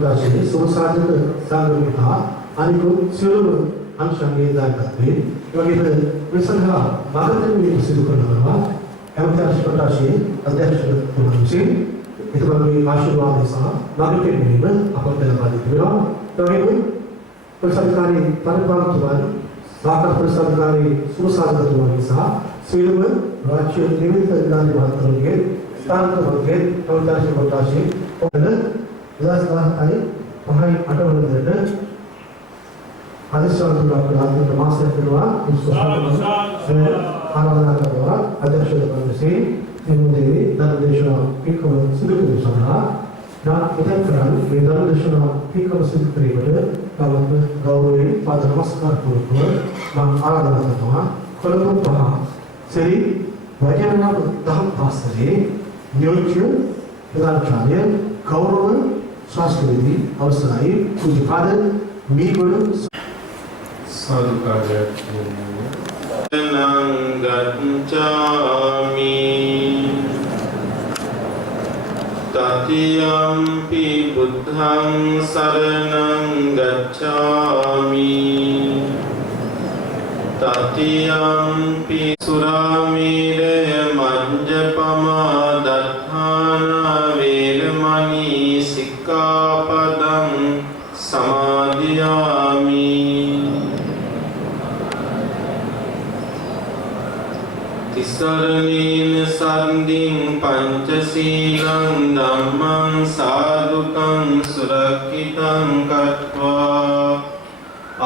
दाशे सुसाधक संगमिता अनिको सिरुम अंशंगे दायकत्वे योगित विसंघा मागतन में सिद्ध करना एवं प्रकाशी अध्यक्ष तुमसे इतने आशीर्वाद ऐसा मागते में अपन बाधित हुआ तो ये प्रसादकारी परिपाल तुम्हारी साकार प्रसादकारी सुसाधक तुम्हारी सा सिरुम राज्य निमित्त अधिकारी बात करोगे स्थान तो होगे एवं प्रकाशी और Last pahai ada orang ada ada seorang pelaku dalam masa kedua usaha anak kedua ada seorang mesti ini dalam desa pikul sudah bersama dan kita kerana di dalam desa pikul sudah terlibat kalau gauri pada masker pun dan anak kedua kalau paham seri bagaimana dalam pasari nyuci dalam cara gauri स्वास्थ्यविधि अवसराई पूज्यपाद मीगुण साधुकार्य गच्छामि ततियम्पि बुद्धं शरणं गच्छामि ततियम्पि सुरामेरय मज्जपमा दत्ताना वेरमणि सिक्खापदं समादियामि तिसरणेन सन्धिं पञ्चशीलं धम्मं साधुकं सुरक्षितं कृत्वा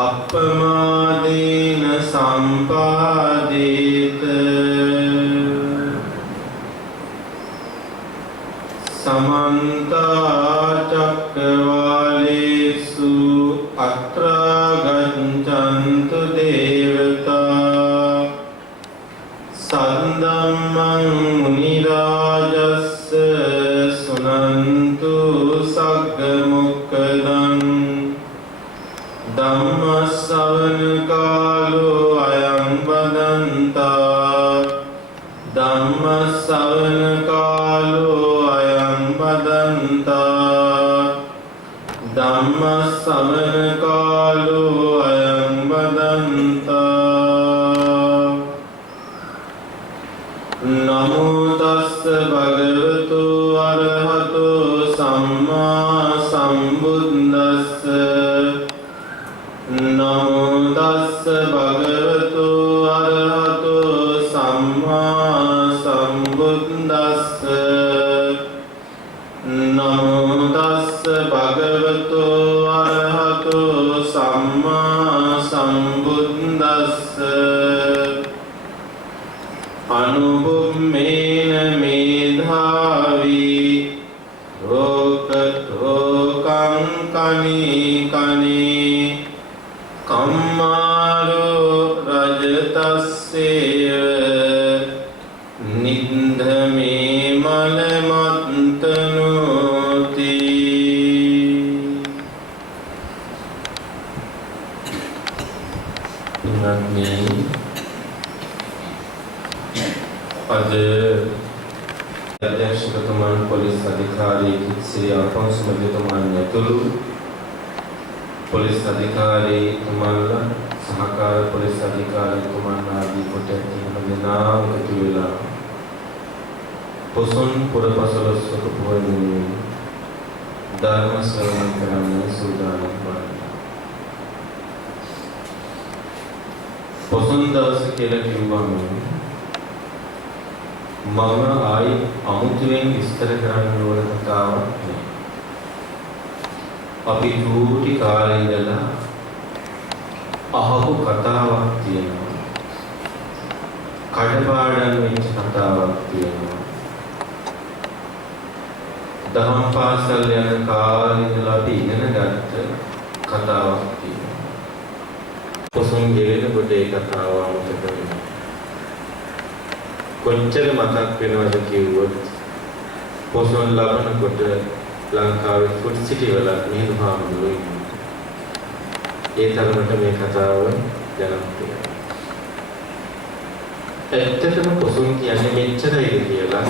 अपमादेन सम्पादेत समन्ता चक्रवालेषु अत्र गच्छन्तु देवता सद्धम्मं मुनिराजस्य शृण्वन्तु सग्मुक्तं धम्मश्रवणकालो अयं वदन्तः धम्मश्रवणकालो धम्मश्रवणकालो अयं वदन्तः नमो तस्स भगवतो अरहतो सम्मा सम्बुद्धस्स नमो तस्स भगवतो अरहतो सम्मा सम्बुद्धस्स नमो तस्स भगवतो अरहतो सम्मा सम्बुद्धस्स अनुपुम्मेन मेधावी रोकं कनी कनी कम्मारो रजतस्येव निन्धमे मलमन्तनोति अध्यक्षकतमान पुलिस अधिकारी श्री अल्फोंस मध्यतमान नेतुलु पुलिस अधिकारी तुमाला सहकार पुलिस अधिकारी तुमाला आदि कोटे नाम कतुला पोषण पुरपसलस्वक पुरनी धर्म श्रवण करने सुधारण पोषण दस केला किंवा මම ආයි අමුතුවෙන් විස්තර කරන්න ඕන කතාවක් නෙවෙයි. අපි චූටි කාලේ ඉඳලා අහපු කතාවක් තියෙනවා. කඩපාඩම් වෙච්ච කතාවක් තියෙනවා. දහම් පාසල් යන කාලේ ඉඳලා අපි ඉගෙන ගත්ත කතාවක් තියෙනවා. පොසොන් ගෙවෙනකොට ඒ කතාව අමතක වෙනවා. කොච්චර මතක් වෙනවද කිව්වොත් පොසොන් ලබනකොට ලංකාවේ ෆුඩ් සිටි වල මිහිඳු හාමුදුරුවෝ ඉන්නවා. ඒ තරමට මේ කතාව ජනප්‍රියයි. ඇත්තටම පොසොන් කියන්නේ මෙච්චරයි කියලා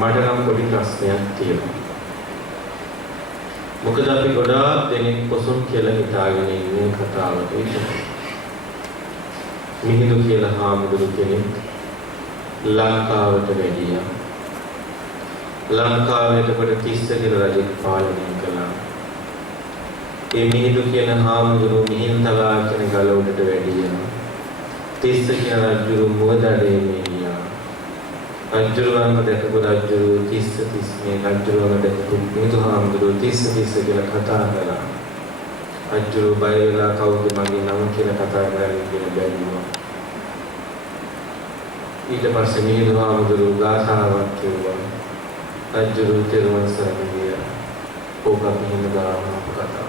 මට නම් පොඩි ප්‍රශ්නයක් තියෙනවා. මොකද අපි ගොඩාක් දෙනෙක් පොසොන් කියලා හිතාගෙන ඉන්නේ කතාවට විතරයි. මිහිඳු කියලා හාමුදුරු කෙනෙක් ලංකාවට වැඩියා. ලංකාවේ එතකොට තිස්ස කියලා රජෙක් පාලනය කළා. ඒ මිහිඳු කියන හාමුදුරු මිහින්තලා කියන ගල උඩට වැඩියා. තිස්ස කියන රජුරු මුවදඩේ මෙහියා. රජුරුවන්ව දැකපු රජුරු තිස්ස මේ රජුරුවන්ව දැකපු මිහිඳු හාමුදුරු තිස්ස කියලා කතා කළා. රජුරු බය වෙලා කවුද මගේ නම කියලා කතා කරන්නේ කියලා බැලුවා. ඊට පස්සේ මිහිඳු හාමුදුරු ගාථාවක් කිව්වා. රජුරු තෙරුවන් සරණ ගියා. ඕක මිහිඳු ගාථාවක් කතා.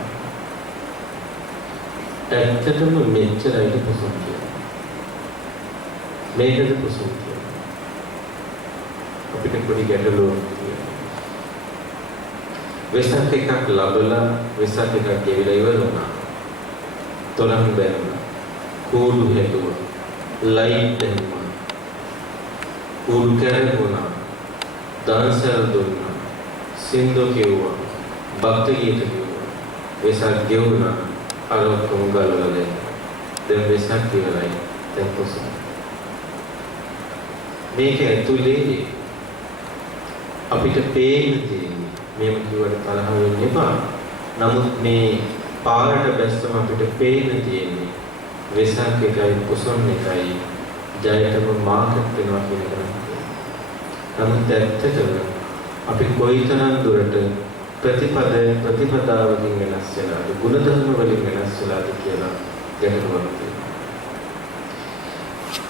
ඇත්තටම මෙච්චරයි පොසොන් කියන්නේ. මේකද පොසොන් කියන්නේ. අපිට පොඩි ගැටලුවක් තියෙනවා. වෙසක් එකක් ලැබලා වෙසක් එකක් ගෙවිලා ඉවර වුණා. තොරන් බැලුණා. කෝඩු හැදුවා. ලයිට් දැම්මා. කෝඩු කැරකුණා. දානසල් දුන්නා. සින්දු කිව්වා. භක්ති ගීත කිව්වා. වෙසක් ගෙවුණා. අරොක්කම ගලවලා දැන් වෙසක් ඉවරයි. දැන් පොසොන්. මේක ඇතුලේ අපිට පේන්න තියෙන්නේ මේව කිව්වට තරහ වෙන්න එපා. නමුත් මේ පාරට බැස්සම අපිට පේන්න තියෙන්නේ වෙසක් එකයි පොසොන් එකයි ජයතම මාකට් වෙනවා කියන එක. නමුත් ඇත්තටම අපි කොයිතරම් දුරට ප්‍රතිපදාවකින් වෙනස් වෙලාද ගුණධර්ම වලින් වෙනස් වෙලාද කියලා ගැටලුවක් තියෙනවා.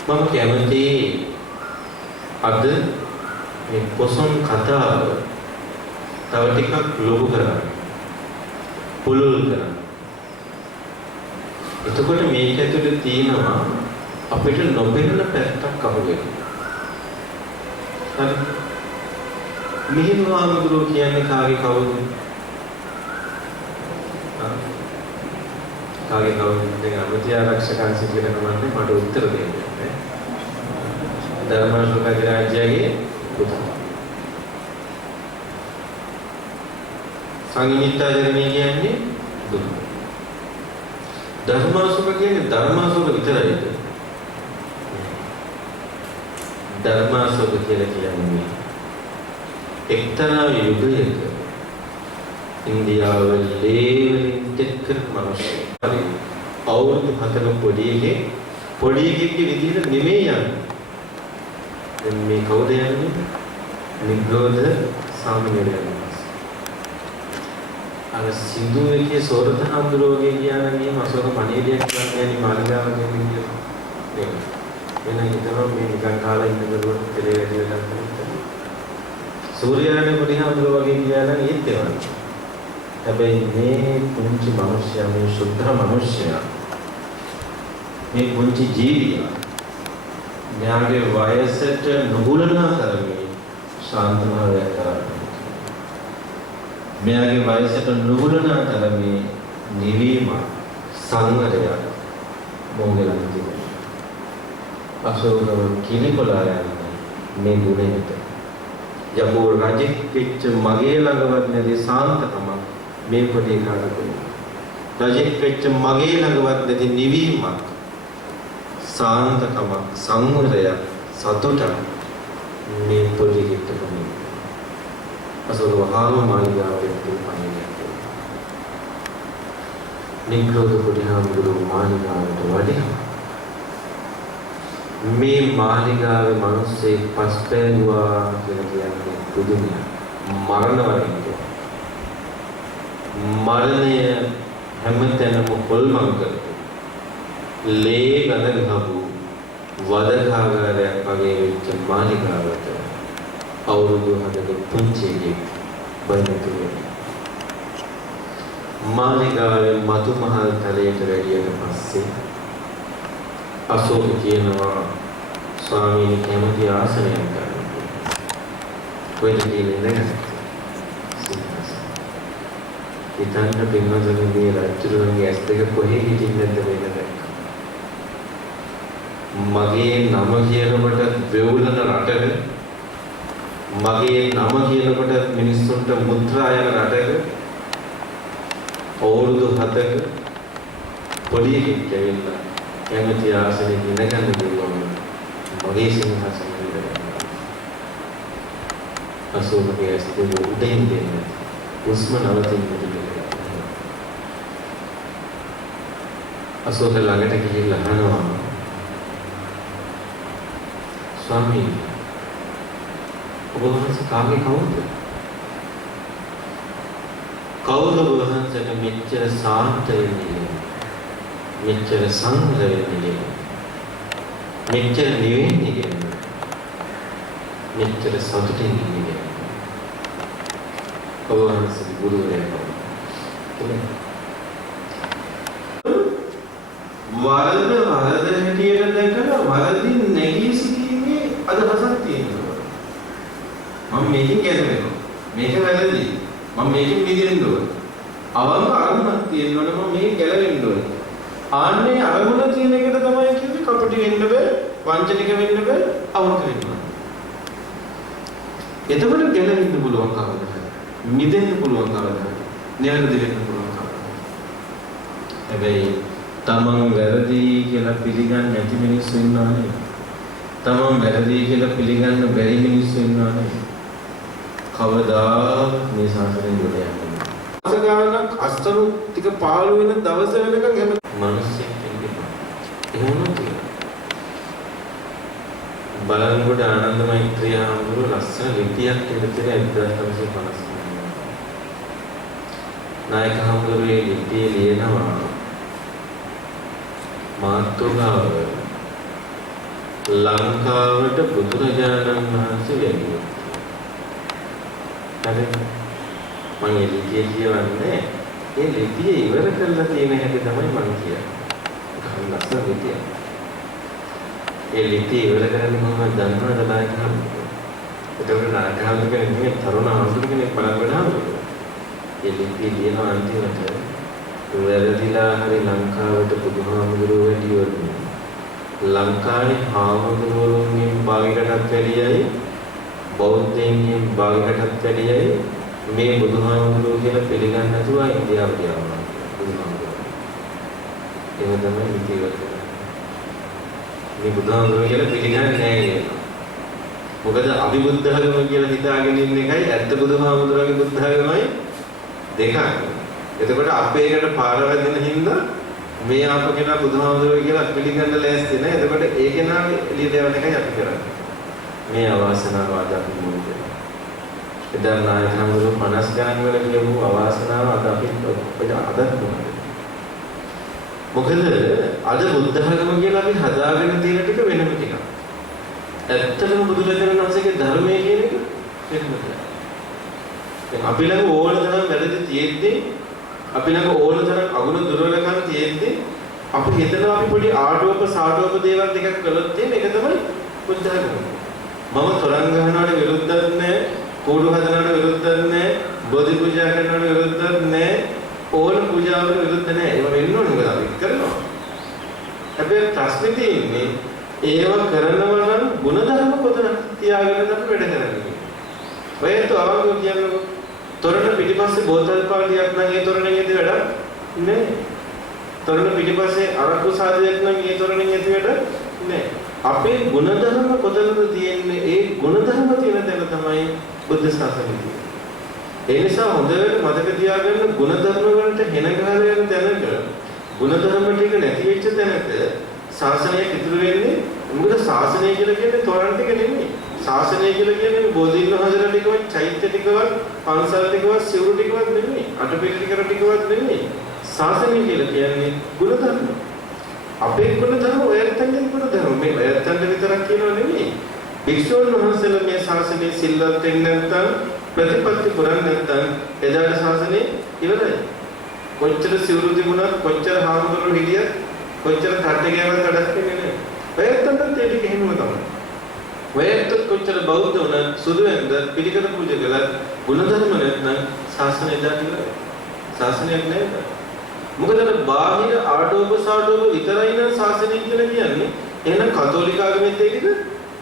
මම කැමති අද මේ පොසොන් කතාව තව ටිකක් ලොකු කරන්න පුළුල් කරන්න. එතකොට මේක ඇතුලේ තියෙනවා අපිට නොපෙනෙන පැත්තක් අහුවෙනවා. හරි. මිහිඳු හාමුදුරුවෝ කියන්නේ කාගේ කවුද? කාගේ කවුද? දැන් අමති ආරක්ෂකයන් කියලා නමන්නේ මට උත්තර දෙන්න බැහැ. ධර්මාශෝක රාජ්‍යයේ පුතා. සංගීතාචරණය කියන්නේ දුක. ධර්මාශෝක කියන්නේ ධර්මාශෝක විතරයිද? ධර්මාශෝක කියලා කියන්නේ එක්තරා යුගයක ඉන්දියාවේ ලේවලින් දෙක මිනිස්සු හරි අවුරුදු 4ක පොඩි එකෙක්ගේ විදිහට නෙමෙයි යන්නේ. දැන් මේ කවුද යන්නේ? නිග්‍රෝධ සාමණේරයන්. අර සින්දුවේ සෝරත හඳුරෝගේ කියන නියම අශෝක පණිවිඩයක් කියන්නේ මාර්ගාව කියන්නේ නේද? වෙන හිතනවා මේ නිකන් කාලා ඉන්න දරුවෝ තෙලේ වැඩි වෙලා නැහැ. සූර්යාගේ පරිහාඳුර වගේ කියලා ඒත් ඒවා. හැබැයි මේ පුංචි මිනිස්සයා මේ සුද්ධ මිනිස්සයා මේ පුංචි ජීවියා ඥාගේ වයසට නුගුලනා කරන්නේ ශාන්තභාවයක් කරන්නේ. මෙයාගේ වයසට නුගුලනා කරන්නේ නිවීම සංවරය මොංගලන් තිබෙනවා. අශෝකව කිලිපලා යන්නේ මේ ගුණයට. යබෝ රජෙක් වෙච්ච මගේ ළඟවත් නැති සාන්තකම මේ පොඩි කාරකෝ. රජෙක් වෙච්ච මගේ ළඟවත් නැති නිවීමක් සාන්තකම සංවරය සතුට මේ පොඩි කිට්ටකම. අසෝක වහාම මාළිගාවට පණින්නේ. නිග්‍රෝධ පොඩි හාමුදුරුවෝ මාළිගාවට වඩිනවා. මේ මාළිගාවේ මිනිස්සේ පස්පෑගුවා කියලා කියන්නේ පුදුමයක්. මරණවලින් මරණය හැමතැනම හොල්මන් කරපු ලේ ගඳ ගහපු වදකාගාරයක් වගේ වෙච්ච මාළිගාවට අවුරුදු 7ක පුංචි එකෙක් බඳිතුනේ. මාළිගාවේ මතු මහල් තලයට වැඩියට පස්සේ අශෝක කියනවා ස්වාමීනි කැමති ආසනයක් ගන්න. කොහෙද කියන්නේ නැහැ. ඉතින් පින්වතුනි මේ රජුගේ ඇස් දෙක කොහේ හිටින්නද වෙනද? මගේ නම කියනකොට වෙවුලන රටක මගේ නම කියනකොට මිනිස්සුන්ට මුත්‍රා යන රටක අවුරුදු 7ක පොඩි එකෙක් ඇවිල්ලා කැමති ආසනෙ ඉඳගන්න දුන්නා. මගේ සිංහාසනෙ ඉඳගන්න. අසෝකගේ ඇස්තේ උඩින් දෙන්නේ. උස්ම නවතින්න දෙන්නේ. අසෝක ළඟට ගිහිල්ලා අහනවා. ස්වාමී ඔබ වහන්සේ කාගේ කවුද? කවුද ඔබ වහන්සේට මෙච්චර සාන්ත වෙන්නේ? මෙච්චර සංවර වෙන්නේ? මෙච්චර නිවෙන්නේ? මෙච්චර සතුටින් ඉන්නේ? ඔබ වහන්සේගේ ගුරුවරයා කවුද? වරද හැටියට දැකලා වරදින් නැගී සිටීමේ අදහසක් තියෙනවා. මම මේකෙන් ගැලවෙනවා. මේක වැරදි. මම මේකෙන් මිදෙන්න ඕන. අවංක අරමුණක් තියෙනවනේ මම මේක ගැලවෙන්න ඕන. ආන්නේ අරමුණ තියෙන එකට තමයි කියන්නේ කපටි වෙන්න බෑ, වංචනික වෙන්න බෑ, අවංක වෙන්න ඕන. එතකොට ගැලවෙන්න පුළුවන් කවදාද? මිදෙන්න පුළුවන් කවදාද? නිවැරදි වෙන්න පුළුවන් කවදාද? හැබැයි තමන් වැරදි කියලා පිළිගන්නේ නැති මිනිස්සු ඉන්නවනේ. තමන් වැරදි කියලා පිළිගන්න බැරි මිනිස්සු ඉන්නවනේ. කවදා මේ සංසාරේ ගොඩ යන්නේ. අසගානක් අස්තරු ටික පාළු වෙන දවස වෙනකන් හැම මිනිස්සෙක් ඉන්නවා. එහෙම නේද? බලනකොට ආනන්ද මෛත්‍රිය හඳුරු ලස්සන ලිපියක් ඉදිරියට 1950. නායක හඳුරුවේ ලිපියේ ලියනවා මාතෘකාව ලංකාවට බුදුරජාණන් වහන්සේ වැඩිය. හරි මම ඒ ලිපිය කියවන්නේ ඒ ලිපිය ඉවර කරලා තියෙන හැටි තමයි මම කියන්නේ. ලස්සන ලිපිය. ඒ ලිපිය ඉවර කරන්නේ මම දන්නවද නායක හඳුරු. ඒතකොට නායක හඳුරු කියන්නේ තරුණ හඳුරු කෙනෙක් බලන්න. ඒ ලිපිය ලියන අන්තිමට වැරදිලා හරි ලංකාවට බුදුහාමුදුරුවෝ වැඩිවොත් ලංකාවේ හාමුදුරුවෝන්ගෙන් භාගයකටත් වැඩියයි බෞද්ධයන්ගෙන් භාගයකටත් වැඩියයි මේ බුදුහාමුදුරුවෝ කියලා පිළිගන්නේ නැතුව ඉන්දියාවට යනවා බුදුහාමුදුරුවෝ. ඒක තමයි ඉතිවත. මේ බුදුහාමුදුරුවෝ කියලා පිළිගන්නේ නැහැ කියනවා. මොකද අභිබුද්ධ ධර්ම කියලා හිතාගෙන ඉන්න එකයි ඇත්ත බුදුහාමුදුරුවෝගේ බුද්ධ ධර්මයි දෙකක්. එතකොට අපේ එකට පාර වැදින හින්දා මේ ආපගෙන බුදුහාමුදුරුවෝ කියලා පිළිගන්න ලෑස්ති නෑ. එතකොට ඒ කෙනාගේ එළියට යවන එකයි අපි කරන්නේ. මේ අවාසනාව අද අපි මොකද? එදා නායක හඳුරු 50 ගණන් වල කියපු අවාසනාව අද අපි අදත් මොකද? මොකද අද බුද්ධ ධර්ම කියලා අපි හදාගෙන තියෙන ටික වෙනම ටිකක්. ඇත්තටම බුදුරජාණන් වහන්සේගේ ධර්මයේ කියන එක වෙනම ටිකක්. දැන් අපි ළඟ ඕන තරම් වැරදි තියෙද්දී අපි ළඟ ඕන තරම් අගුණ දුර්වලකම් තියෙද්දී අපි හිතනවා අපි පොඩි ආඩෝප සාඩෝප දේවල් ටිකක් කළොත් තියෙන එක තමයි බුද්ධ ධර්මය. මම තරංග ගහනවට විරුද්ධත් නැහැ, කෝඩු හදනවට විරුද්ධත් නැහැ, බෝධි පූජා කරනවට විරුද්ධත් නැහැ, ඕන පූජාවකට විරුද්ධ නැහැ. ඒව වෙන්න ඕනේ මොකද අපි කරනවා. හැබැයි ප්‍රශ්නේ තියෙන්නේ ඒව කරනවා නම් ගුණධර්ම පොතක් තියාගෙන අපි වැඩ කරන්නේ. ඔයත් අවංගව කියන්නේ තොරණ පිටිපස්සේ බෝතල් පාටියක් නම් ඒ තොරණෙන් ඇති වැඩක් නෑ. තොරණ පිටිපස්සේ අරක්කු සාදයක් නම් ඒ තොරණෙන් ඇති වැඩක් නෑ. අපේ ගුණධර්ම කොතනද තියෙන්නේ? ඒ ගුණධර්ම තියෙන තැන තමයි බුද්ධ ශාසනය තියෙන්නේ. ඒ නිසා හොඳට මතක තියාගන්න ගුණධර්ම වලට හෙන ගහලා යන තැනක ගුණධර්ම ටික නැති වෙච්ච තැනක ශාසනයක් ඉතුරු වෙන්නේ. මොකද ශාසනය කියලා කියන්නේ තොරණ ටික නෙමෙයි. ශාසනය කියලා කියන්නේ බෝධීන් වහන්සේලා ටිකවත්, චෛත්‍ය ටිකවත්, පන්සල් ටිකවත්, සිවුරු ටිකවත් නෙමෙයි. අටපිරිකර ටිකවත් නෙමෙයි. ශාසනය කියලා කියන්නේ ගුණධර්ම. අපේ ගුණධර්ම ඔයත්තන්ගේ ගුණධර්ම. මේ ඔයත්තන්ට විතරක් කියනව නෙමෙයි. භික්ෂුන් වහන්සේලා මේ ශාසනයේ සිල්වත් වෙන්නේ නැත්නම් ප්‍රතිපත්ති පුරන්නේ නැත්නම් එදාට ශාසනය ඉවරයි. කොච්චර සිවුරු තිබුණත්, කොච්චර හාමුදුරුවෝ හිටියත්, කොච්චර කට්ට ගෑවත් වැඩක් වෙන්නේ නැහැ. ඔයත්තන්ට ඒ ටික හිමුම තමයි. ඔයත් කොච්චර බෞද්ධ වුණත් සුදු වෙනද පිළිකර පූජා කළත් ගුණධර්ම නැත්නම් ශාසනය දාතිවල ශාසනයක් නෑ. මොකද බාහිර ආඩෝප සාඩෝප විතරයි නම් ශාසනය කියලා කියන්නේ. එහෙනම් කතෝලික ආගමෙත් ඒකද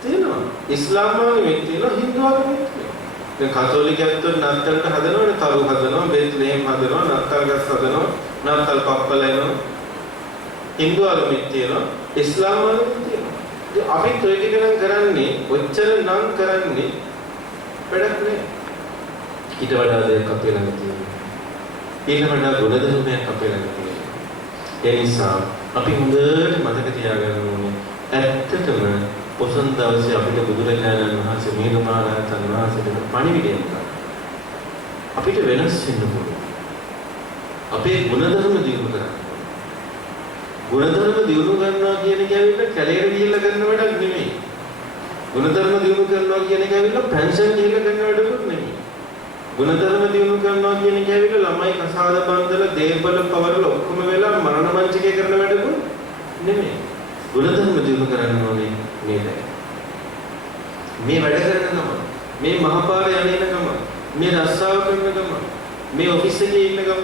තියෙනවා. ඉස්ලාම් ආගමෙත් තියෙනවා, හින්දු ආගමෙත් තියෙනවා. දැන් කතෝලිකයන්ට නත්තල්ට හදනවනේ, තරු හදනවා, බේත්ලෙහෙම් හදනවා, නත්තල් ගස් හදනවා, නත්තල් පප්පල එනවා. හින්දු ආගමෙත් තියෙනවා, ඉස්ලාම් ආගමෙත් තියෙනවා. ඉතින් අපි ඔය ටික නම් කරන්නේ, ඔච්චර නම් කරන්නේ වැඩක් නෑ. ඊට වඩා දෙයක් අපේ ළඟ තියෙනවා. ඊට වඩා ගුණධර්මයක් අපේ ළඟ තියෙනවා. ඒ නිසා අපි හොඳට මතක තියාගන්න ඕනේ, ඇත්තටම පොසොන් දවසේ අපිට බුදුරජාණන් වහන්සේ මේඝමාරහතන් වහන්සේට පණිවිඩය දුන්නා. අපිට වෙනස් වෙන්න පුළුවන්. අපේ ගුණධර්ම දියුණු කරන්න. ගුණධර්ම දියුණු කරනවා කියන එක ඇවිල්ලා කැලේට ගිහිල්ලා කරන වැඩක් නෙමෙයි. ගුණධර්ම දියුණු කරනවා කියන එක ඇවිල්ලා පෙන්ෂන් ගිහිල්ලා කරන වැඩකුත් නෙමෙයි. ගුණධර්ම දියුණු කරනවා කියන එක ඇවිල්ලා ළමයි කසාද බන්දලා දේපල පවරලා ඔක්කොම වෙලා මරණ මංචකේ කරන වැඩකුත් නෙමෙයි. ගුණධර්ම දියුණු කරන්න ඕනේ මේ වැඩ කරන ගම, මේ මහපාර යන්නේ ගම, මේ රස්සාව කරන ගම, මේ ඔෆිස් එකේ ඉන්න ගම,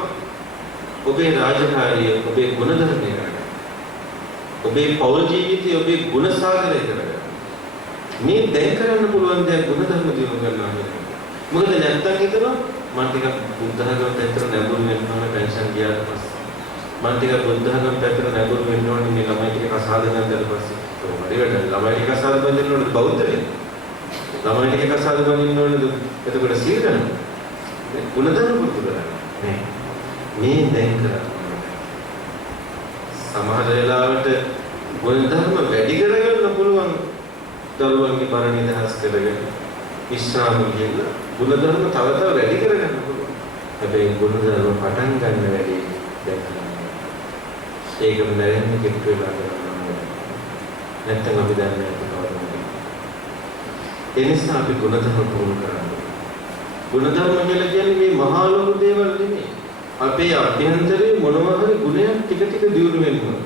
ඔබේ රාජකාරිය, ඔබේ ගුණධර්මය ගන්න. ඔබේ පෞල් ජීවිතය ඔබේ ගුණ සාගරය කරගන්න. මේ දැන් කරන්න පුළුවන් දේ ගුණධර්ම දියුණු කරනවා කියන්නේ. මොකද නැත්තම් හිතනවා මම ටිකක් බුද්ධ ධර්ම පැත්තට නැඹුරු වෙන්න ඕන පෙන්ෂන් ගියාට පස්සේ. මම ටිකක් බුද්ධ ධර්ම පැත්තට නැඹුරු වෙන්න ඕනේ මේ ළමයි ටික කසාද ගන්නට පස්සේ. කොහොමද වැඩ ළමයි ටික කසාද බඳින්න ඕනේ බෞද්ධනේ. ළමයි ටික කසාද බඳින්න ඕනේ එතකොට සීල කරනවා. ගුණධර්ම පුරුදු කරනවා. නේ. මේ දැන් කරන්නේ. සමහර වෙලාවට ගුණධර්ම වැඩි කරගන්න පුළුවන් දරුවන්ගේ පරණ නිදහස් කරගෙන විශ්‍රාම ගිහලා ගුණධර්ම තව තව වැඩි කරගන්න පුළුවන්. හැබැයි ගුණධර්ම පටන් ගන්න වැඩි දැන් කරනවා. ඒකම නැරෙන්න කිට්ටු වෙලා කරනවා. නැත්තම් අපි දන්නේ නැහැ. ඒ නිසා අපි ගුණධර්ම පුරුදු කරනවා. ගුණධර්ම කියලා කියන්නේ මේ මහා ලොකු දේවල් නෙමෙයි. අපේ අභ්‍යන්තරයේ මොනවා හරි ගුණයක් ටික ටික දියුණු වෙනවා.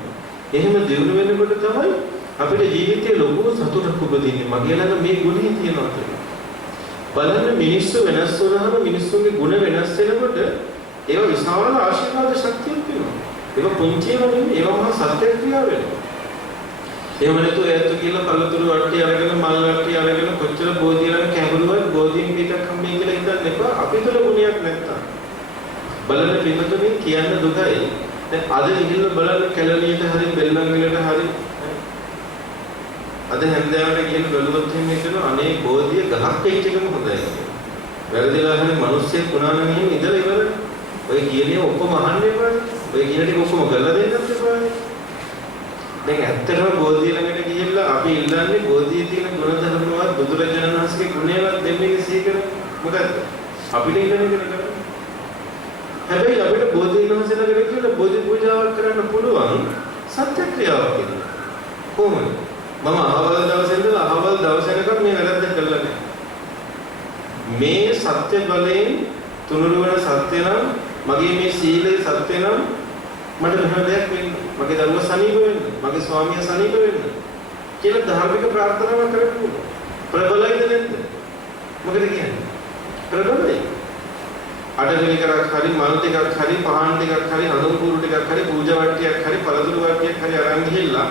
එහෙම දියුණු වෙනකොට තමයි අපේ ජීවිතයේ ලොකු සතුටක් උපදින්නේ. මගේ ළඟ මේ ගුණය තියෙනවා කියලා. බලන්න මිනිස්සු වෙනස් වුණාම මිනිස්සුන්ගේ ගුණ වෙනස් වෙනකොට ඒව විශාල ආශිර්වාද ශක්තියක් වෙනවා. ඒක පුංචි ඒවා නෙමෙයි, ඒවා මහා සත්‍ය ක්‍රියා වෙනවා. එහෙම නැතු ඒත් කියලා පළතුරු වට්ටි අරගෙන මල් වට්ටි අරගෙන කොච්චර බෝධියලන කැඹුරුවත් බෝධියෙන් පිටක් හම්බෙයි කියලා හිතන්න එපා. අපි තුල ගුණයක් නැත්තම්. බලන්න පිටුතුනේ කියන්න දුකයි. දැන් අද ඉහිල්ල බලන්න කැලණියට හරි බෙල්ලන්විලට හරි අද හැන්දෑවට කියන බැලුවොත් එහෙම හිතනවා අනේ බෝධිය ගහක් වෙච්ච එකම හොඳයි. වැරදිලා හරි මිනිස්සෙක් වුණා නම් එහෙම ඉඳලා ඉවරයි. ඔය කියන්නේ ඔක්කොම අහන්න එපා. ඔය කියන ටික ඔක්කොම කරලා දෙන්නත් එපා. දැන් ඇත්තටම බෝධිය ළඟට ගිහිල්ලා අපි ඉල්ලන්නේ බෝධියේ තියෙන ගුණධර්මවත් බුදුරජාණන් වහන්සේගේ ගුණේවත් දෙන්නේ සීකර මොකද්ද? අපිට ඉන්න එක කරන්නේ. හැබැයි අපිට බෝධි වහන්සේලාට කියලා බෝධි පූජාවක් කරන්න පුළුවන් සත්‍ය ක්‍රියාවක් කියලා. කොහොමද? මම අහවල් දවසේ ඉඳලා අහවල් දවස් වෙනකම් මේ වැරද්ද කළා නෑ. මේ සත්‍ය බලයෙන් තුනුරු වෙන සත්‍ය නම් මගේ මේ සීලේ සත්‍ය නම් මට මෙහෙම දෙයක් වෙන්න. මගේ දරුවා සනීප වෙන්න. මගේ ස්වාමියා සනීප වෙන්න. කියලා ධර්මික ප්‍රාර්ථනාවක් කරන්න. ප්‍රබලයිද නැද්ද? මොකද කියන්නේ? ප්‍රබලයි. අඩවිලි කරක් හරි මල් ටිකක් හරි පහන් ටිකක් හරි හඳුන් කුරු ටිකක් හරි පූජා වට්ටියක් හරි පළතුරු වට්ටියක් හරි අරන් ගිහිල්ලා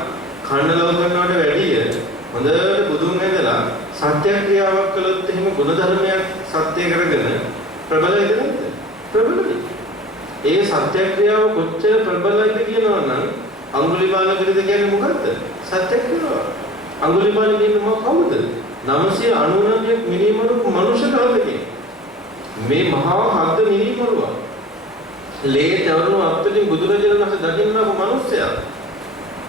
කන්නලව කරනවට වැඩිය හොඳට බුදුන් ඇදලා සත්‍ය ක්‍රියාවක් කළොත් එහෙම ගුණධර්මයක් සත්‍ය කරගෙන ප්‍රබලයිද නැද්ද? ප්‍රබලයි. ඒ සත්‍ය ක්‍රියාව කොච්චර ප්‍රබලයිද කියනවා නම් අඟුලිමාල විරුද කියන්නේ මොකද්ද? සත්‍ය ක්‍රියාව. අඟුලිමාල කියන්නේ කවුද? 999 මිලිමරු මනුෂ්‍ය කවුද? මේ මහා හද්ද මිනිමරුවා. ලේ දවරු අත්වලින් බුදුරජාණන් වහන්සේ දකින්නකො මිනිස්සයා.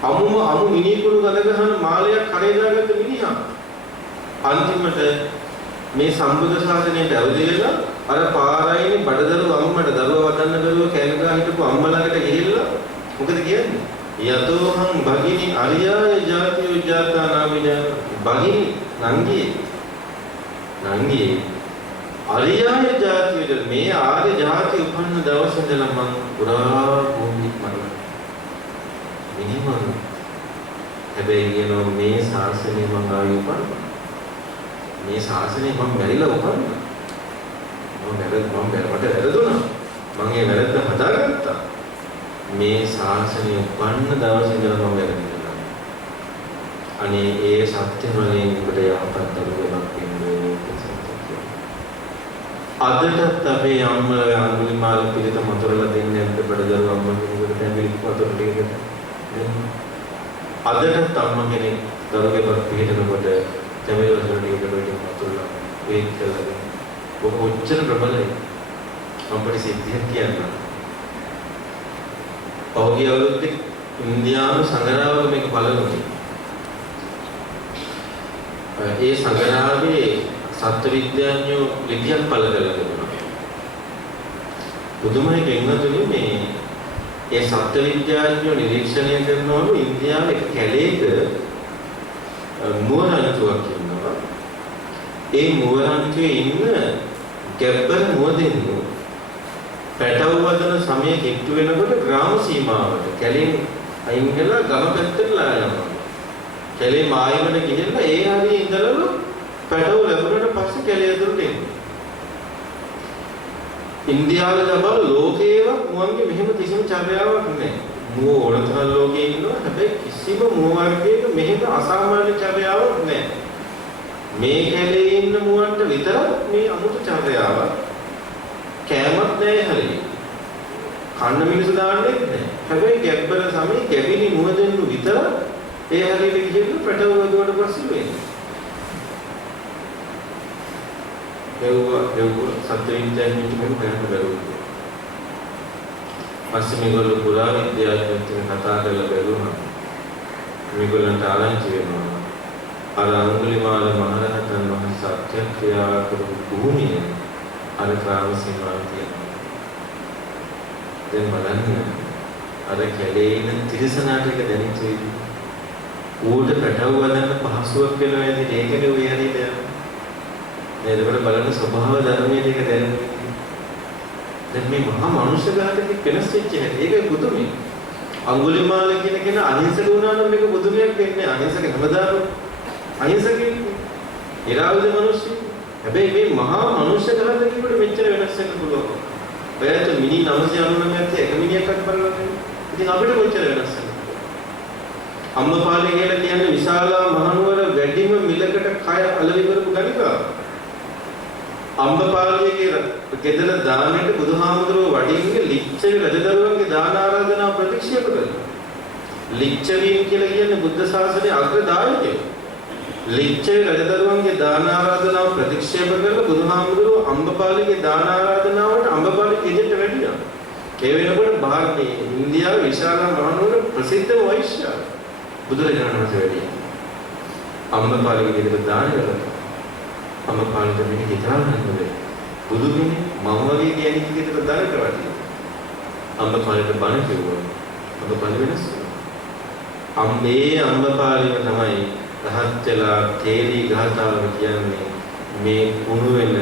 අමු මිනිකුණු ගඳ ගහන මාලයක් කරේ දාගත්ත මිනිහා. අන්තිමට මේ සම්බුද්ධ ශාසනයට ඇවිදලා අර පාරයිනේ බඩදරු අම්මට දරුවා වදන්න බැරුව කැලගා හිටපු අම්මලාකට ගිහිල්ලා මොකද කියන්නේ? යතෝහං භගිනි අරියාය ජාතිය ජාතා නාමිජා භගිනි නංගී අරියාය ජාතියට මේ ආර්ය ජාති උපන්න දවස් ඉඳලා මම පුරා භූමික් මරනවා. මිනිමරු. හැබැයි කියනවා මේ ශාසනය මම ආයෙ උපන්නා. මේ ශාසනය මම බැරිලා උපන්නා. මට වැරදුනා. මම ඒ වැරද්ද හදාගත්තා. මේ ශාසනය උපන්න දවස් ඉඳලා මම වැරදිලා. අනේ ඒ සත්‍ය වලින් ඔබට යහපත් දරුවෙක් වෙන්න අදටත් අපේ අම්මලා අඟුලිමාල පිළිත මතරලා දෙන්නේ නැද්ද බඩදරු අම්මා කෙනෙකුට පැමිණි වතුර ටිකකට අදටත් අම්මා කෙනෙක් දරුවෙක් පිළිතනකොට පැමිණි වතුර ටිකකට වතුරලා වේත් කරලා දෙනවා. ඔක ඔච්චර ප්‍රබලයි. අපිට සිද්ධියක් කියන්න. පෞද්ගලික අවුරුද්දේ ඉන්දියානු සංග්‍රහවල මේක බලනවා. ඒ සංග්‍රහයේ සත්ත්ව විද්‍යාඥයෝ ලිපියක් පළ කරලා තිබුණා. පුදුමයි කෙනෙකුට මේ ඒ සත්ත්ව විද්‍යාඥයෝ නිරීක්ෂණය කරනවලු ඉන්දියාවේ කැලේක මුවරංචුවක් ඉන්නවා. ඒ මුවරංචුවේ ඉන්න ගැබ්බර මුවදෙන්නු පැටව වදන සමය කිට්ටු වෙනකොට ග්‍රාම සීමාවට කැලෙන් අයින් වෙලා ගම පැත්තට ලා යනවා. කැලේ මායිමන ගිහිල්ලා ඒ හරිය ඉඳලලු පැටව ලැබුණාට පස්සේ කැලේ ඇතුළට එන්නේ. ඉන්දියාවේ තමයි ලෝකේව මුවන්ගේ මෙහෙම කිසිම චර්යාවක් නැහැ. මුව ඕනතරම් ලෝකේ ඉන්නවා. හැබැයි කිසිම මුව වර්ගයක මෙහෙම අසාමාන්‍ය චර්යාවක් නැහැ. මේ කැලේ ඉන්න මුවන්ට විතරක් මේ අමුතු චර්යාවක්. කෑමක් නැහැ හරිය. කන්න මිනිස්සු දාන්නේ නැහැ. හැබැයි ගැබ්බර සමේ ගැබිලි මුවදෙන්නු විතරක් ඒ හරියට ගිහින් පැටව වදුවට පස්සේ වෙන්නේ. ඒව සත්‍යවිද්‍යාවෙන් කියන්න බැරුවා. පස්සේ මේගොල්ලෝ පුරා විද්‍යාඥයන් කතා කරලා බැලුවා. මේගොල්ලන්ට ආරංචි වෙනවා. අර අඟුලිමාල මහරහතන් වහන්සේ සත්‍යක්‍රියා කරපු භූමිය අර ග්‍රාම සීමාවේ තියෙනවා. දැන් බලන්න අර කැලේ ඉන්න තිරසනාට එක දැනෙච්ච විදිහ. ඌට පැටව වදන්න පහසුවක් වෙනවා ඇති ඒකනේ ඔය හරියට යනවා. නේද බලන්න ස්වභාව ධර්මයේ ටික දැනෙන්නේ. දැන් මේ මහා මනුෂ්‍ය ගාතකෙ වෙනස් වෙච්ච හැටි ඒකයි පුදුමයි. අඟුලිමාල කියන කෙනා අහිංසක වුණා නම් මේක පුදුමයක් වෙන්නේ. අහිංසක හැමදාම අහිංසකෙක්. ඉරාවද මනුෂ්‍ය. හැබැයි මේ මහා මනුෂ්‍ය ගාතකෙකට මෙච්චර වෙනස් වෙන්න පුළුවන්. ඔයාට මිනි 999ත් එක මිනිහක්වත් බලන්න. ඉතින් අපිට කොච්චර වෙනස් වෙනවද? අම්මපාලේ කියලා කියන්නේ විශාල මහනුවර වැඩිම මිලකට කය අලෙවි කරපු ගණිකාව. අම්බපාලියේ ගෙදර දානෙට බුදුහාමුදුරුවෝ වඩින්නේ ලිච්ඡවි රජදරුවන්ගේ දාන ආරාධනාව ප්‍රතික්ෂේප කළා. ලිච්ඡවීන් කියලා කියන්නේ බුද්ධ ශාසනයේ අග්‍රදායකයෝ. ලිච්ඡවි රජදරුවන්ගේ දාන ආරාධනාව ප්‍රතික්ෂේප කරලා බුදුහාමුදුරුවෝ අම්බපාලියේ දාන ආරාධනාවට අම්බපාලි ගෙදරට වැඩියා. ඒ වෙනකොට ಭಾರತයේ ඉන්දියාවේ විශාල මහනුවර ප්‍රසිද්ධ වෛශ්‍ය බුදුරජාණන් වහන්සේ වැඩියා. අම්බපාලියේ ගෙදර දාන කළා. අම්බපාලිට මේක හිතාගන්න බුදු කෙනෙක් මම වගේ කියන්නේ විදිහට දාන කරලා තියෙනවා. අම්බපාලිට බණ කිව්වා. අම්බපාලි වෙනස්. අම්බපාලිය තමයි රහත්ලා තේරි ගාථාව කියන්නේ මේ කුණු වෙන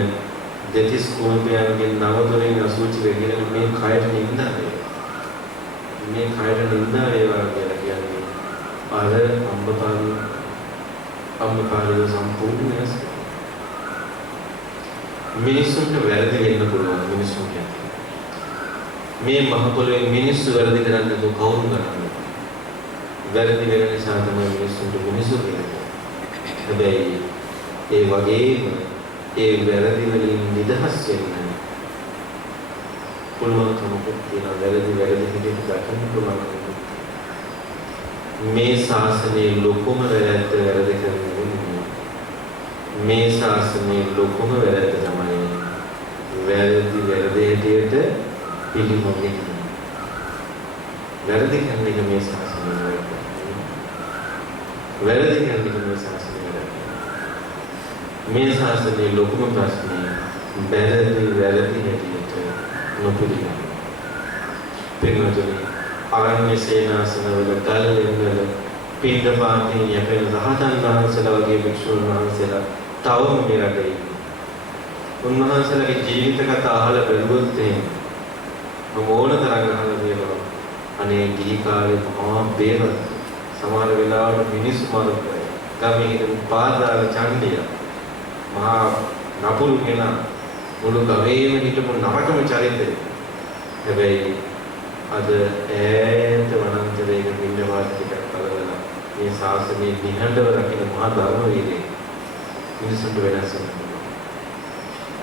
දෙතිස් කුණුපයන්ගේ නවදොරින් අසුචි වෙගෙන මේ කයට නින්දා වේවා. මේ කයට නින්දා වේවා කියලා කියන්නේ අර අම්බපාලිය සම්පූර්ණ වෙනස්. මිනිස්සුන්ට වැරදි වෙන්න පුළුවන් මිනිස්සුන්ට. මේ මහ පොළොවේ මිනිස්සු වැරදි කරන්නේ તો කවුරු කරන්නේ? වැරදි වෙන නිසා තමයි මිනිස්සුන්ට මිනිස්සු කියන්නේ. හැබැයි ඒ වගේම ඒ වැරදි වලින් නිදහස් වෙන්න පුළුවන්කමක් තියෙනවා. වැරදි විදිහට දකින්න පුළුවන්. මේ ශාසනයේ ලොකුම වැරද්ද වැරදි කරන්නේ මේ ශාසනයේ ලොකුම වැරද්ද තමයි වැරදි හැටියට පිළිගන්නේ. වැරදි කරන එක මේ ශාසනයේ වැරදි කරන එක මේ ශාසනයේ මේ ශාසනයේ ලොකුම ප්‍රශ්නේ වැරදි හැටියට නොපිළිගන්න. පින්වතුනි ආරණ්‍ය සේනාසනවල ගල්ලෙන්වල පින්ඩපාතේ යැපෙන රහතන් වහන්සේලා වගේ භික්ෂුන් වහන්සේලා තවම මේ රටේ ඉන්නවා. උන්වහන්සේලාගේ ජීවිත කතා අහලා බැලුවොත් මම ඕන තරම් අහලා තියෙනවා. අනේ ගිහි කාලේ මහා බේර සමහර වෙලාවට මිනිස්සු මරු කරේ. ගමේ ඉන්න පාදාල ඡණ්ඩිය මහා නපුරු කෙනා මුළු ගමේම හිටපු නරකම චරිතය. හැබැයි අද ඈත වනාන්තරයක පින්නපාත ටිකක් කලවලා මේ ශාසනයේ නිහඬව රකින්න මහා ධර්ම වේදේ මිනිසුන්ට වෙනස් වෙනවා.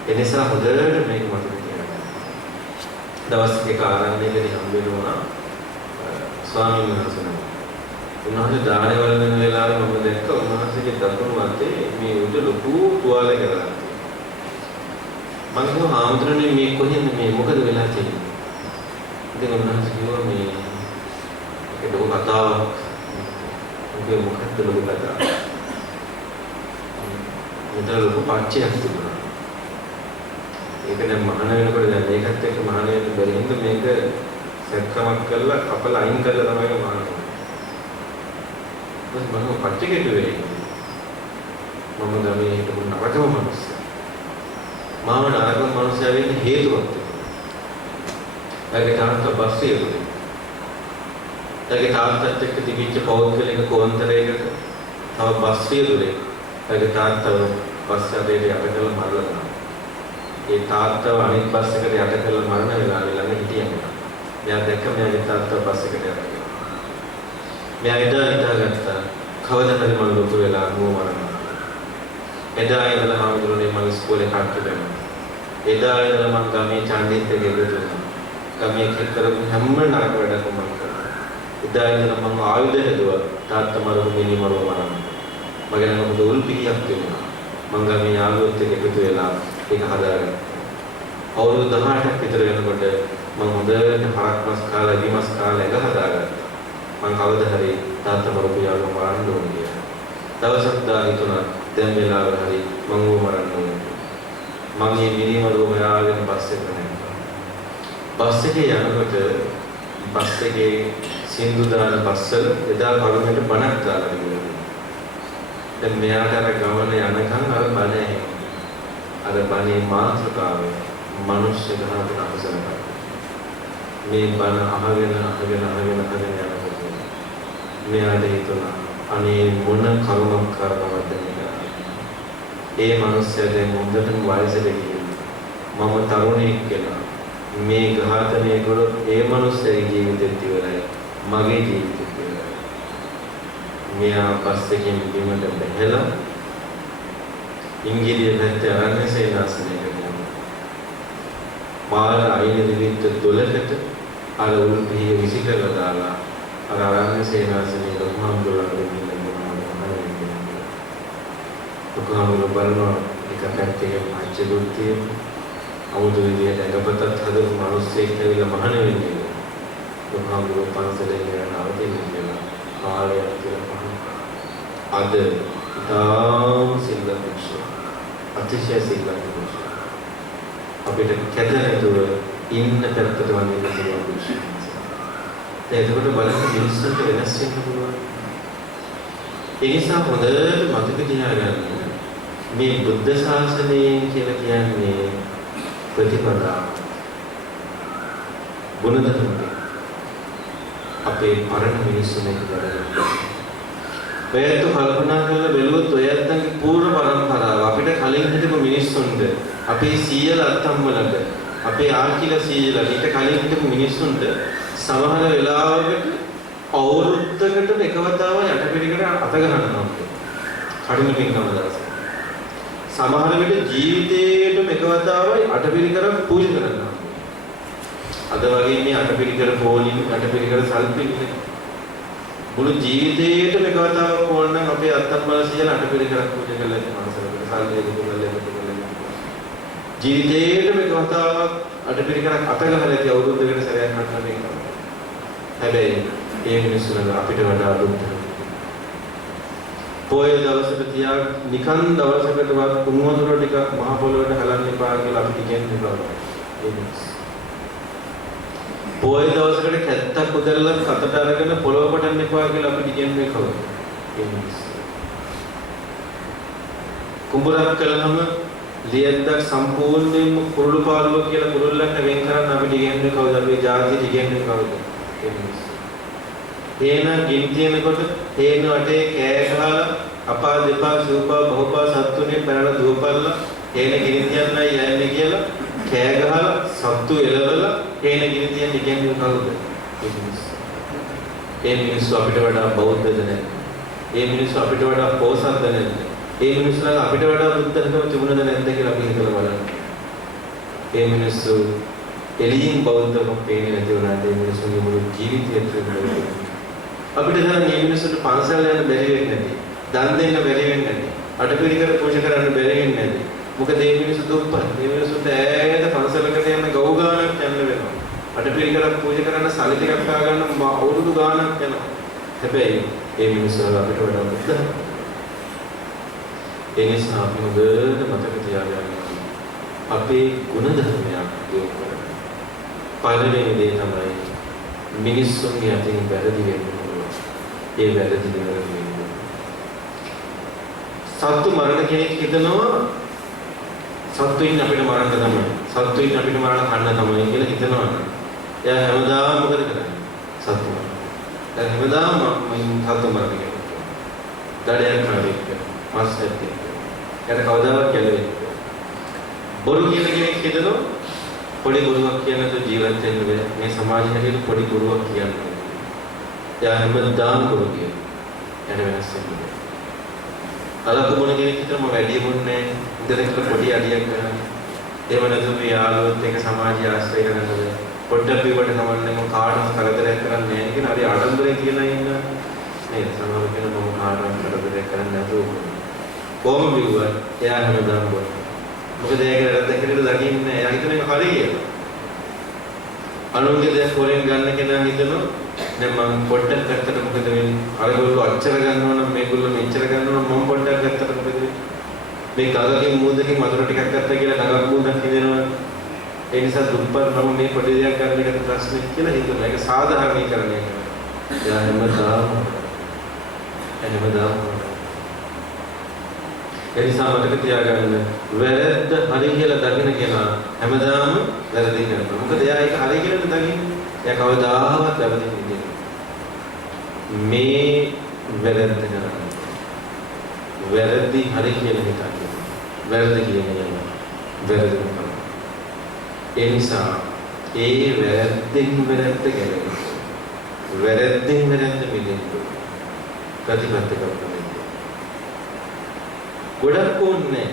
ඒ නිසා හොඳට මේක මතක තියාගන්න. දවස් දෙක ආරම්භයේදී හම්බ වෙනවා ස්වාමීන් වහන්සේ. උන්වහන්සේ දානේ වළඳන වෙලාවේ මම දැක්ක උන්වහන්සේගේ දකුණු අතේ මේ උඩ ලොකු තුවාලයක් කරලා තියෙනවා. මම කිව්වා ආමතුරුනේ මේ කොහෙන්ද මේ මොකද වෙලා තියෙන්නේ? ඉතින් උන්වහන්සේ කිව්වා මේ ඒක ලොකු කතාවක්. මොකද මොකක්ද ලොකු කතාවක්? මෙතන ලොකු පාච්චයක් තිබුණා. ඒක දැන් මහාන වෙනකොට දැන් මේකත් එක්ක මහාන වෙන්න බැරි හින්දා මේක සැක්කමක් කරලා කපලා අයින් කරලා තමයි මහාන වෙන්නේ. මම පච්චෙකට වෙයි. මම ගමේ හිටපු නරකම මිනිස්සයා. මාව නරකම මිනිස්සයා වෙන්න හේතුවක් තිබුණා. ඒකේ තාත්තා බස්සේ යුනේ. ඒකේ තාත්තත් එක්ක තිබිච්ච පෞද්ගලික කොන්තරයකට තව බස්සේ යුනේ. ඒකේ තාත්තව බස් යදේට යට කරලා මරලා. ඒ තාත්තව අනිත් බස් එකට යට කරලා මරන වෙලාවෙ ළඟ හිටියා. මෙයා දැක්ක මෙයාගේ තාත්තා බස් එකට යට කරලා. මෙයා එදා හිතාගත්තා කවදාද මම ලොකු වෙලා මෝ මරනවා. එදා ඉඳලා හාමුදුරනේ මම ඉස්කෝලේ කට්ට දැම්මා. එදා ඉඳලා මම ගමේ ඡන්දිත් එක්ක එකතු වුණා. ගමේ කරපු හැම නරක වැඩක්ම මම කරා. එදා ඉඳලා මම ආයුධ හැදුවා තාත්තා මරපු මිනි මරුව මරන්න. මගේ නම් මොකද උල්පියක් තිබුණා. මම ගමේ යාළුවොත් එක්ක එකතු වෙලා ඒක හදාගත්තා. අවුරුදු 18ක් විතර වෙනකොට මම හොඳට හරක් මස් කාලා ඉදි මස් කාලා එක හදාගත්තා. මම කවදා හරි තාත්තා මරපු යාළුවා මරන්න ඕනේ කියලා. දවසක් දා හිතුණා දැන් වෙලාව හරි මම ඌ මරන්න ඕනේ. මම මේ මිනි මරුව මරාගෙන බස් එකට නැග්ගා. බස් එකේ යනකොට බස් එකේ සින්දු දාන බස්වල එදා කරුණට බණක් දාලා ඉන්නවා. දැන් මෙයාට අර ගමන යනකම් අර බණ අර බණේ මාතෘකාවේ මනුෂ්‍ය ධර්මයට අනුසරණ මේ බණ අහගෙන යනකොට මෙයාට හිතුණා අනේ මොන කරුණක් කරනවද කියලා. ඒ මනුස්සයා දැන් හොඳටම වයසට ගිහින් මම තරුණයෙක් කියලා මේ ඝාතනය කළොත් ඒ මනුස්සයාගේ ජීවිතෙත් ඉවරයි මගේ ජීවිතෙත් ඉවරයි. මෙයා පස්සෙකින් බිමට බැහැලා ඉංග්‍රීසි පැත්තේ අරන්නේ සේනාසනයකට යනවා. මාර අයින දිවිත් 12කට අර උල්පිය විසි කරලා දාලා අර අරන්නේ සේනාසනයේ ලොකුහාමුදුරුවෝ ලොකුහාමුදුරුවෝ බලනවා එක පැත්තකින් පච්චෙදුත්තිය අවුදු විදියට එකපතත් හදපු මිනිස්සෙක් ඇවිල්ලා මහාන වෙන්නේ. ලොකුහාමුදුරුවෝ පන්සලෙන් යන අවදීන් කියලා කාලයක් කියලා පහන. අද තාම සිල්වත් අතිශය සිල්වත් අපිට කැද නැතුව ඉන්න පැත්තට වන්නේ නැහැ. ඒකට බලන්න මිනිස්සුන්ට වෙනස් වෙන්න පුළුවන්. ඒ නිසා හොඳට මතක තියාගන්න මේ බුද්ධ ශාසනය කියලා කියන්නේ ප්‍රතිපදා ගුණධර්ම අපේ පරණ මිනිස්සු මේක කරගන්නවා. ඔයත් කල්පනා කරලා බැලුවොත් ඔයත්ගේ පූර්ව පරම්පරාව අපිට කලින් හිටපු මිනිස්සුන්ට අපේ සීයලා අත්තම්මලට අපේ ආච්චිලා සීයලා ඊට කලින් හිටපු මිනිස්සුන්ට සමහර වෙලාවකට අවුරුද්දකට එකවතාව යටපිරිකට අත ගන්නවා. කඩින පින්කම දවස. සමහර විට ජීවිතේටම එකවතාවයි අටපිරිකරක් පූජා කරනවා. අද වගේ මේ අටපිරිකර පොලින් අටපිරිකර සල්පින්නේ මුළු ජීවිතේටම එකවතාවක් ඕන නම් අපේ අත්තම්මල සීයලා අටපිරිකරක් පූජා කරලා මානසලකට සල්ලි දෙකවල ජීවිතේටම එකවතාවක් අටපිරිකරක් අත ගහලා ඇති අවුරුද්දකට සැරයක් හදන්න වෙනවා. හැබැයි ඒ මිනිස්සුන්ට අපිට වඩා දුක් පොය දවසට තියා නිකන් දවසකටවත් කුණු වතුර ටිකක් මහ පොළොවට හලන්න එපා කියලා අපි කියන්නේ බලන්න. පොය දවසකට කැත්තක් උදැල්ලක් අතට අරගෙන පොළොව පටන්න එපා කියලා අපි කියන්නේ කවුද? ඒ මිනිස්සු. කුඹරක් කළාම ලියද්දක් සම්පූර්ණයෙන්ම කුරුළු පාළුව කියලා කුරුල්ලන්ට වෙන් කරන්න අපි කියන්නේ කවුද? අපි ජාතිය කියන්නේ කවුද? ඒ මිනිස්සු. තේන ගිනි තියනකොට තේන වටේ කෑ ගහලා අපා දෙපා සූපා බහුපා සත්තුනේ පැනලා දුවපල්ලා තේන ගිනි තියන්නයි යන්නේ කියලා කෑ ගහලා සත්තු එලවලා තේන ගිනි තියන්නේ කියන්නේ කවුද? ඒ මිනිස්සු. ඒ මිනිස්සු අපිට වඩා බෞද්ධද නැහැ. ඒ මිනිස්සු අපිට වඩා පොහොසත්ද නැහැ. ඒ මිනිස්සුලා අපිට වඩා බුද්ධ ධර්ම තිබුණද නැද්ද කියලා අපි හිතලා බලන්න. ඒ මිනිස්සු එළියෙන් බෞද්ධකම පේන්නේ නැති වුණාට ඒ මිනිස්සුගේ මුළු ජීවිතය තුළ අපිට දැන් මේ මිනිස්සුන්ට පන්සල් යන්න බැරි වෙන්නේ නැති. දන් දෙන්න බැරි වෙන්නේ නැති. අටපිරිකර පූජා කරන්න බැරි වෙන්නේ නැති. මොකද මේ මිනිස්සු දුප්පත්. මේ මිනිස්සුන්ට ඈත පන්සලකට යන ගව් ගානක් යන්න වෙනවා. අටපිරිකර පූජා කරන්න සල්ලි ටිකක් පා ගන්න අවුරුදු ගානක් යනවා. හැබැයි මේ මිනිස්සු අපිට වඩා බුද්ධ. ඒ නිසා අපි හොඳට මතක තියාගන්න අපේ ගුණ ධර්මයක් දියුණු කරගන්න. පළවෙනි දේ තමයි මිනිස්සුන්ගේ අතින් වැරදි වෙන්නේ. ඒ වැරදි වෙන්නේ. සත්තු මරණ කෙනෙක් හිතනවා සත්තුයින් අපිට මරන්න තමයි. සත්තුයින් අපිට මරණ කන්න තමයි කියලා හිතනවා. එයා හැමදාම මොකද කරන්නේ? සත්තු මරන. එයා හැමදාම සත්තු මරන්නේ. දඩයන් කරන්නේ. මාස් ඇත්තේ. එයාට කවදාවත් ගැලවෙන්නේ. බොරු කියන කෙනෙක් හිතනවා පොඩි බොරුවක් කියනද ජීවත් වෙන්න බෑ. මේ සමාජය හැටියට පොඩි බොරුවක් කියන්නේ. එයා හැමදාම බොරු කියනවා. එයාට වෙනස් වෙන්නේ. අලකුණ කෙනෙක් හිතම වැඩි මොන්නේ ඉඳලා පොඩි අඩියක් ගන්න. ඒව නැතුව යාළුවොත් එක සමාජය ආශ්‍රය කරනද පොඩ්ඩක් පිටවට සමන්නේ මම කාටවත් කරදරයක් කරන්නේ නැහැ කියන හරි ආඩම්බරේ කියලා ඉන්න නේද සමහර කෙනෙක් මම කාටවත් කරදරයක් කරන්නේ නැතුව කොහොම බිව්වත් එයා හැමදාම බොනවා. මොකද ඒක වැරද්දක් කියලා දකින්නේ එයා හිතන්නේ හරි කියලා. අනුන්ගේ දේ හොරෙන් ගන්න කෙනා හිතනවා දැන් මම පොඩ්ඩක් ගත්තට මොකද වෙන්නේ? අරගොල්ලෝ අච්චර ගන්නවා නම් මේගොල්ලෝ මෙච්චර ගන්නවා නම් මම පොඩ්ඩක් ගත්තට මොකද වෙන්නේ? මේ ගගකින් මූදකින් වතුර ටිකක් ගත්තා කියලා ගගක් මූදක් හිතෙනවා. ඒ නිසා දුප්පත් නම් මේ පොඩි දෙයක් ගන්න එකට ප්‍රශ්නේ කියලා හිතනවා. ඒක සාධාරණීකරණය කරනවා. එයා හැමදාම ඒ නිසා මතක තියාගන්න වැරද්ද හරි කියලා දකින්න කෙනා හැමදාම වැරදි කරනවා. මොකද එයා ඒක හරි කියලා දකින්නේ. එයා කවදාවත් වැරදි නෙමෙයි. මේ වැරද්ද කරන්නේ. වැරදි හරි කියලා හිතන්නේ. වැරදි කියන්නේ වැරදි කරනවා. ඒ නිසා ඒ වැරද්දෙන් වැරද්ද ගැලවෙන්න. වැරද්දෙන් වැරද්ද මිදෙන්න. ප්‍රතිපත්ති කරන්න. ගොඩක් ඕනේ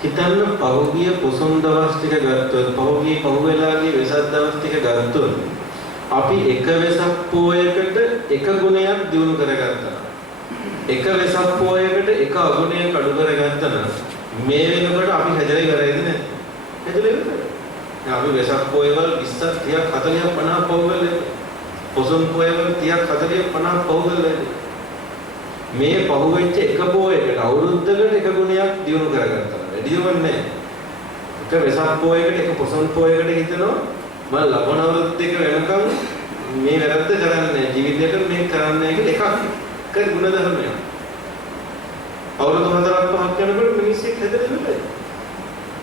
හිතන්න පහුගිය පොසොන් දවස් ටික ගත්තොත් පහුවෙලාගේ වෙසක් දවස් ටික ගත්තොත් අපි එක වෙසක් පෝයකට එක ගුණයක් දිනු කරගත්තා. එක වෙසක් පෝයකට එක අගුණයක් අඩු කරගත්තා නම් මේ වෙනකොට අපි හැදලා ඉවරයිද නැද්ද? හැදලා ඉවරයි. අපි වෙසක් පෝයවල 20 30 40 50 පෝවල පොසොන් පෝයවල 30 40 50 පෝවල මේ පහුවෙච්ච එක පෝයකට අවුරුද්දකට එක ගුණයක් දිනු කරගත්තා. වැඩිම නැහැ. එක වෙසක් පෝයකට එක පොසොන් පෝයකට හිතනවා මම ලබන අවුරුද්ද එක වෙනකම් මේ වැරද්ද කරන්නේ නැහැ. ජීවිතේට මේක කරන්නේ නැහැ කියලා එකක් ගුණ ධර්මයක්. අවුරුදු 4-5ක් යනකොට මිනිස්සෙක් හැදෙලා ඉවරයි.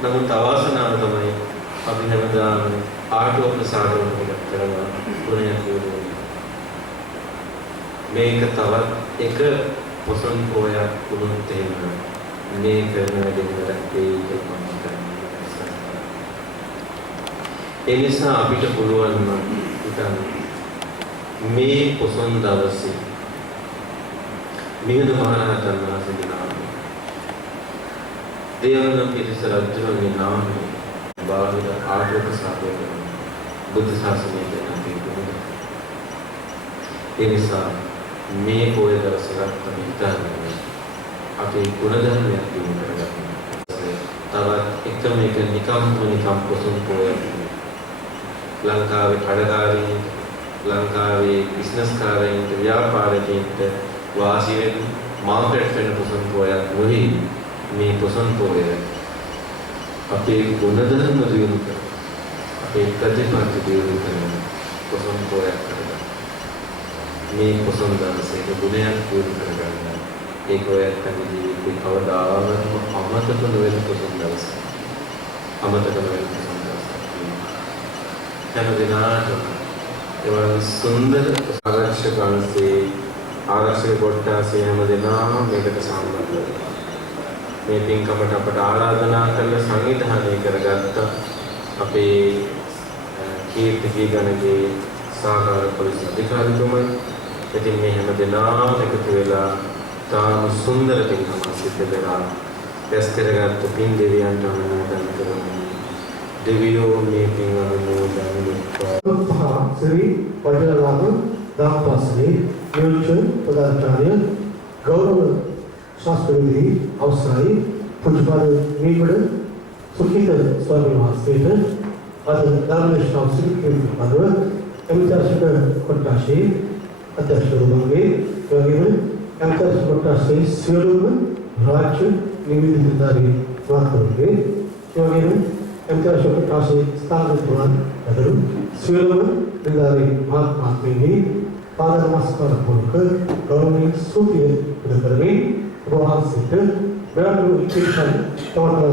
නමුත් අවාසනාව තමයි අපි හැමදාම ආටෝ ප්‍රසාරවල කරනවා ගුණයක් කියනවා. මේක තවත් එක පොසොන් පෝයක් වුණොත් එහෙම මේ කරන වැඩේ කරන්නේ ඒ නිසා අපිට පුළුවන් නම් හිතන්න මේ පොසොන් දවසේ මිහිඳු මහරහතන් වහන්සේගේ නාමය දේවනම් පිරිස රජුගේ නාමය බාහිර ආර්ය සාධක බුද්ධ ශාසනයේ දෙන ඒ නිසා මේ පොය දවසට තමයි අපේ ගුණ ධර්මයක් දිනු කරගන්න. තවත් එක නිකම් පොසොන් පොයක් ලංකාවේ කඩකාරීන් ලංකාවේ බිස්නස් කාරයින්ට ව්‍යාපාරිකයින්ට වාසි වෙන මාකට් වෙන පොසොන් පොයක් නෙවෙයි මේ පොසොන් පොය අපේ ගුණ ධර්ම දිනු කර අපේ ප්‍රතිපත්ති දිනු කරන පොසොන් පොයක් කරගන්න. මේ පොසොන් දවසේ ගුණයක් දිනු කරගන්න. ඒක ඔයත්ගේ ජීවිතේ කවදාවත් අමතක නොවන පොසොන් දවස. අමතක නොවන පොසොන් දවස. හැම දිනකටම එවන් සුන්දර ආරක්ෂක අංශේ ආරක්ෂක කොට්ටාසේ හැම දිනම මේකට සම්බන්ධ වෙනවා. මේ පින්කමට අපට ආරාධනා කරලා සංවිධානය කරගත්ත අපේ කීර්ති ගණගේ සහකාර පොලිස් අධිකාරිතුමන් ඉතින් මේ හැම දිනම එකතු වෙලා තාම සුන්දර පින්කමක් සිදු කරලා දැස් කරගත්ත පින් දෙවියන්ට අනුමෝදන් කරමු. දෙවියෝ මේ පින් අනුමෝදන් වෙත්වා. පහ ශ්‍රී වජිරලාභ දාම්පස්සේ නියෝජ්‍ය පදාචාර්ය ගෞරව ශාස්ත්‍රවේදී අවසරයි පුජ්‍යපාද මේගොඩ සුඛිත ස්වාමීන් වහන්සේට අද ධර්මදේශනා සිදුකිරීම පදව එම්චර්ෂක කොට්ටාශේ අධ්‍යක්ෂකතුමාගේ එවැගේම එම්චර්ෂක කොට්ටාශේ සියලුම රාජ්‍ය නිවේදිතධාරී වාහකරුන්ගේ එවැගේම එම්චර්ෂක කොට්ටාශේ ස්ථානතුමාන් ඇතුළු සියලුම නිලධාරී මහත්මයාගේ පාද නමස්කාර පූර්වක ගෞරවනීය සුඛිත පුද කරමින් ඔබ වහන්සේට වැළඳුම් ඉතිරි තවම